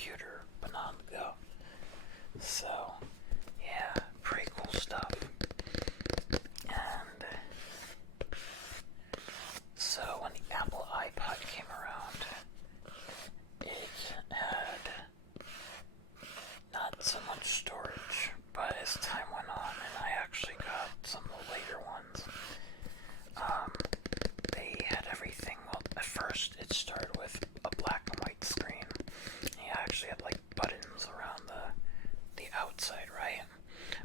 computer, but not on the go. So, yeah, pretty cool stuff. And so when the Apple iPod came around, it had not so much storage, but as time went on, and I actually got some of the later ones, they had everything. Well, at first it started with a black and white screen. You actually had like buttons around the outside, right?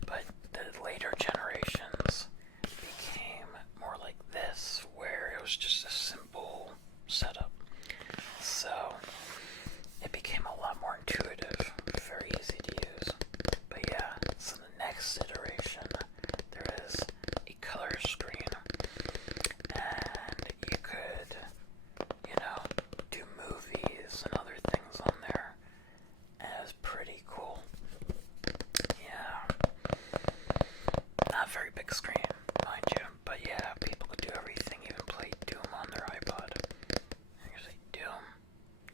But the later generations became more like this, where it was just a simple setup. So it became a lot more intuitive, very easy to use. But yeah, so the next iteration, there is a color screen, and you could, do movies and other things on there. And it was pretty cool. Yeah. Not a very big screen, mind you, but yeah, people could do everything, even play Doom on their iPod. And you say, Doom?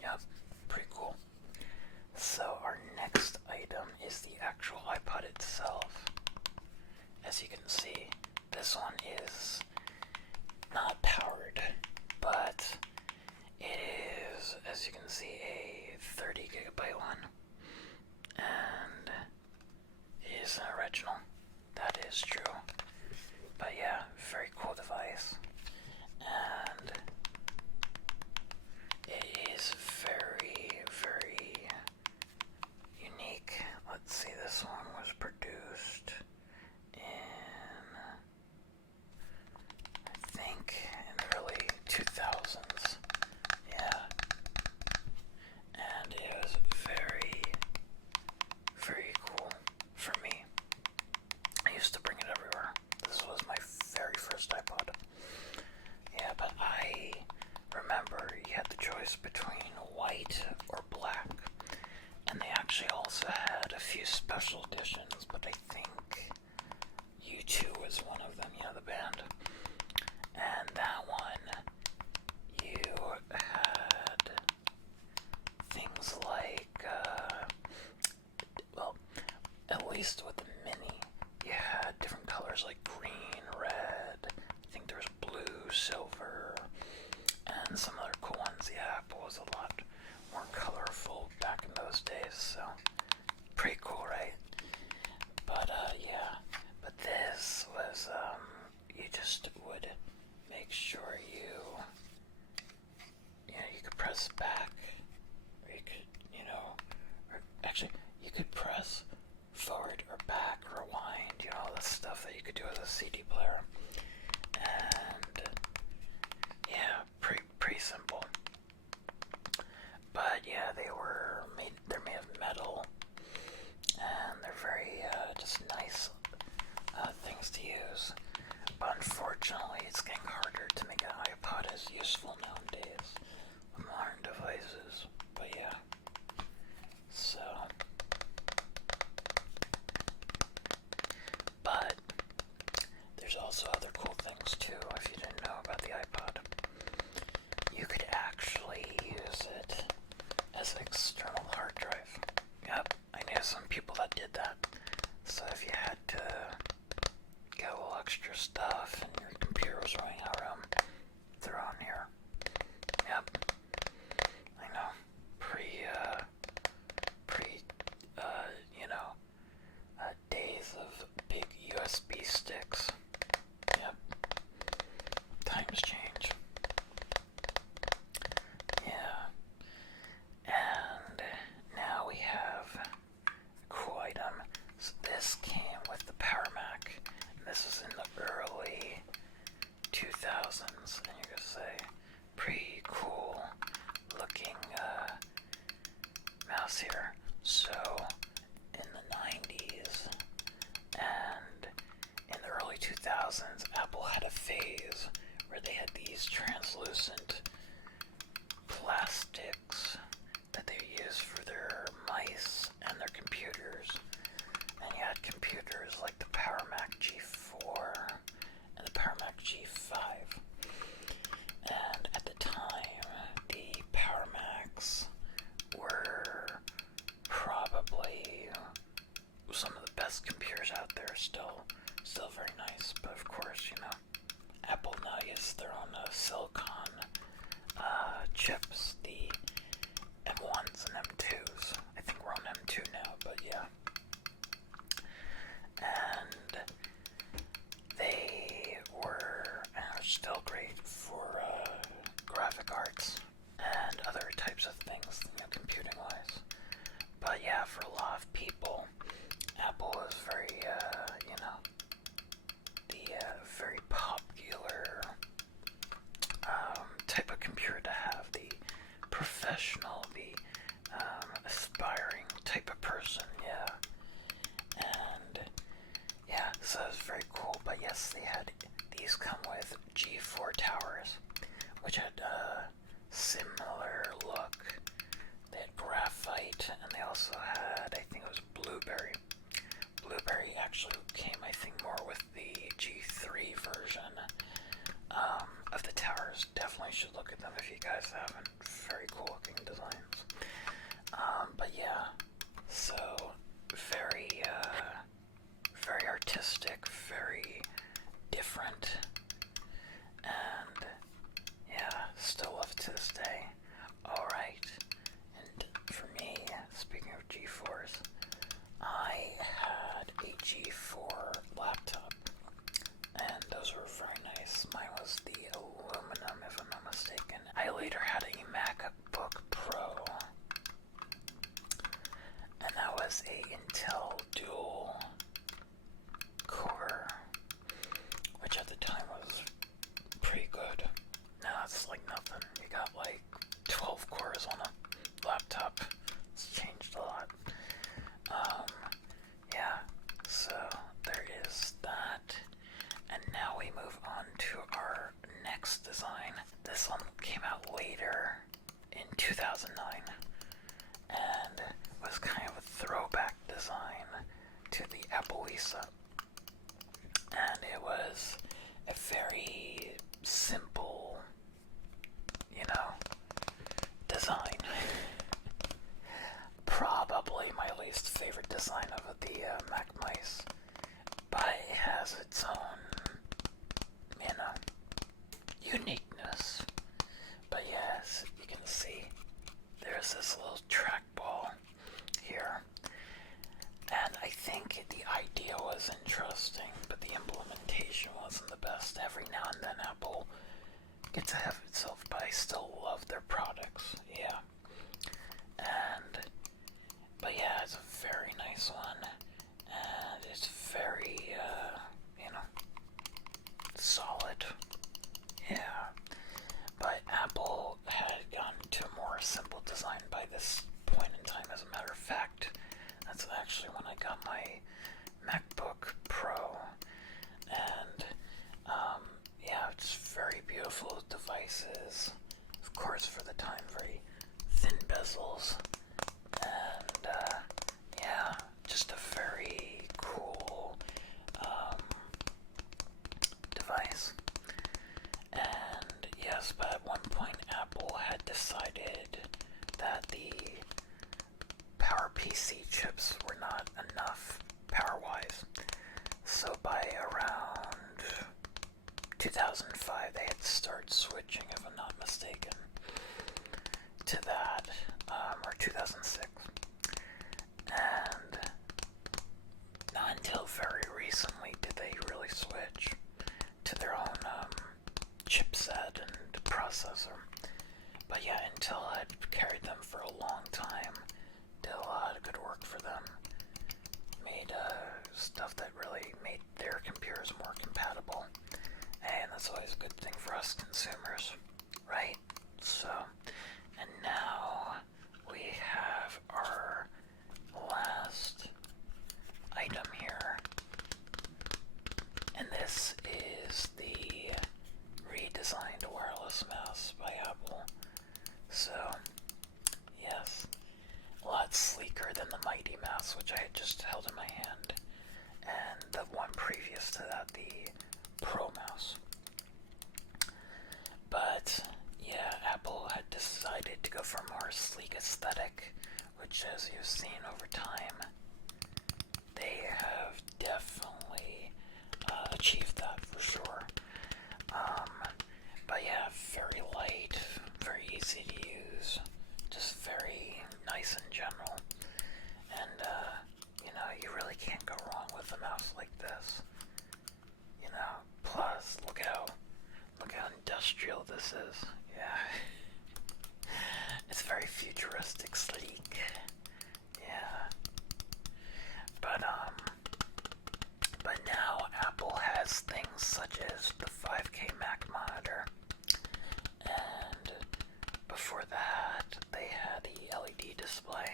Yep, pretty cool. So our next item is the actual iPod itself. As you can see, this one is not powered, but it is, as you can see, a 30 gigabyte one, and it is an original. That is true. But yeah, very cool device, and it is very, very unique. Let's see, this one was produced in, I think, in the early 2000s. Yeah. And it was very, very cool for me. I used to bring it everywhere. This was my very first iPod. Yeah, but I remember you had the choice between white or black. And they actually also had a few special editions, but I think U2 was one of them, the band. And that one, you had things like, well, at least with the Mini, you had different colors like green, red, I think there was blue, silver, and some other cool ones. The Apple was a lot more colorful back in those days, so pretty cool, right? But yeah, but this was, you just would make sure you could press back, or you could, or actually, you could press forward or back, rewind, all the stuff that you could do with a CD player. And yeah, pretty simple. But yeah, they're made of metal, and they're very just nice things to use. But unfortunately, it's getting harder to make an iPod as useful nowadays with modern devices. But yeah, so. But there's also other cool things too, if you didn't know about the iPod. You could actually use it as an external hard drive. Yep, I knew some people that did that. So if you had to get a little extra stuff and your computer was running out of room, they're on here. Yep, I know. Days of big USB sticks. Yep. Times change. Yeah. And now we have a cool item. So this came with the Power Mac. This was in the early 2000s. And you could say, pretty cool looking mouse here. So in the 90s and in the early 2000s, Apple had a phase where they had these translucent plastics that they used for their mice and their computers. And you had computers like the Power Mac G4 and the Power Mac G5. And at the time, the Power Macs were So very, very artistic, very different, and yeah, still love it to this day. Alright, and for me, speaking of G4s, I had a G4 laptop, and those were very nice. Mine was the aluminum, if I'm not mistaken. I later had a MacBook Pro, and that was a Intel dual core, which at the time was pretty good. Now it's like nothing. You got like 12 cores on a laptop. It's changed a lot. Yeah, so there is that. And now we move on to our next design. This one came out later in 2009 and was kind of a throwback design to the Apple Lisa. And it was a very simple, design. Probably my least favorite design of the Mac mice, but it has its own, uniqueness. But yes, you can see there's this little trackball here, and I think the idea was interesting, but the implementation wasn't the best. Every now and then Apple gets ahead of itself, but I still love their products. Yeah. But yeah, it's a very nice one, and it's very, solid. Yeah. But Apple had gone to a more simple design by this point in time. As a matter of fact, that's actually when I got my MacBook Pro, and yeah, it's very beautiful devices. Of course, for the time, very thin bezels, and yeah, just a very cool device. And yes, but at one point Apple had decided that the PowerPC chips were not enough power-wise. So by around 2005, they had started switching, if I'm not mistaken, to that, or 2006. And not until very recently did they really switch to their own chipset and processor. But yeah, Intel had carried them for a long time, did a lot of good work for them, made stuff that really made their computers more compatible, and that's always a good thing for us consumers, right? So, and now we have our last item here, and this is the redesigned wireless mouse by Apple. So, yes, a lot sleeker than the Mighty Mouse, which I had just held in my hand, and the one previous to that, the Pro Mouse. But yeah, Apple had decided to go for a more sleek aesthetic, which, as you've seen over time, they have definitely achieved that for sure. But yeah, very light, very easy to use, just very nice in general. And you really can't go wrong with a mouse like this. Plus look how industrial this is. Yeah. It's very futuristic, sleek. Yeah. But now Apple has things such as the 5K Mac monitor, and before that they had the LED display,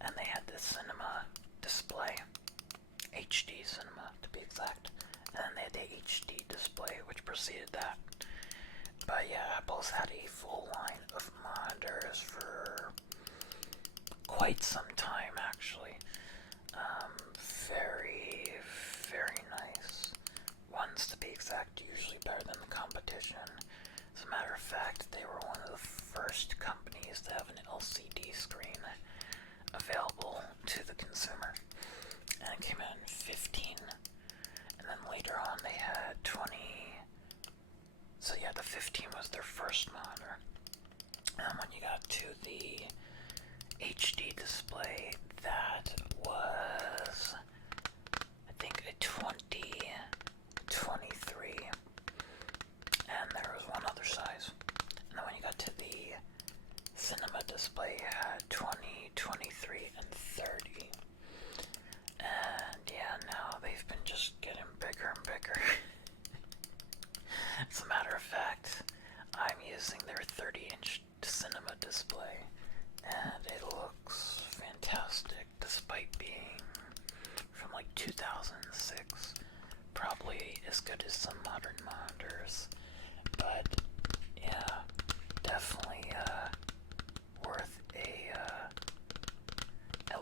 and they had the cinema display, HD cinema to be exact, and then they had the HD display which preceded that. But yeah, Apple's had a full line of monitors for quite some time, actually. Very, very nice ones to be exact, usually better than the competition. As a matter of fact, they were one of the first companies to have an LCD screen available to the HD display that was, I think, a 2023, and there was one other size. And then when you got to the cinema display, you had 20, 23, and 30. And yeah, now they've been just getting bigger and bigger. As a matter of fact, I'm using their 30-inch cinema display, and it looks fantastic despite being from like 2006. Probably as good as some modern monitors, but yeah, definitely worth a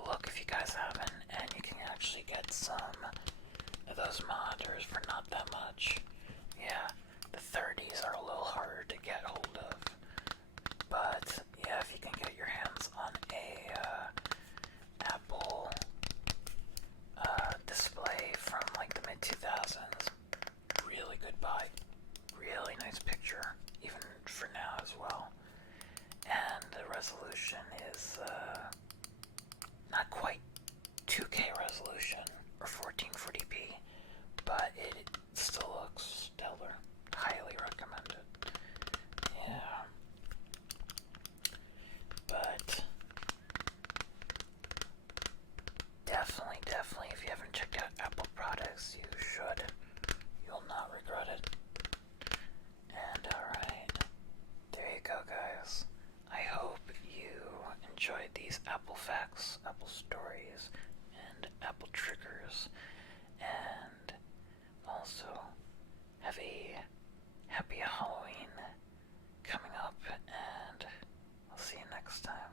look if you guys haven't, and you can actually get some of those monitors for not that much. Yeah, the 30s are a little harder to get hold of, but yeah, if you can get your hands on a Apple display from like the mid 2000s, really good buy. Really nice picture, even for now as well. And the resolution is not quite 2K resolution or 1440p, but it still looks stellar. Highly recommend it. Yeah. But definitely, if you haven't checked out Apple products, you should. You'll not regret it. And alright, there you go, guys. I hope you enjoyed these Apple facts, Apple stories, and Apple triggers. And also, have a happy Halloween coming up, and I'll see you next time.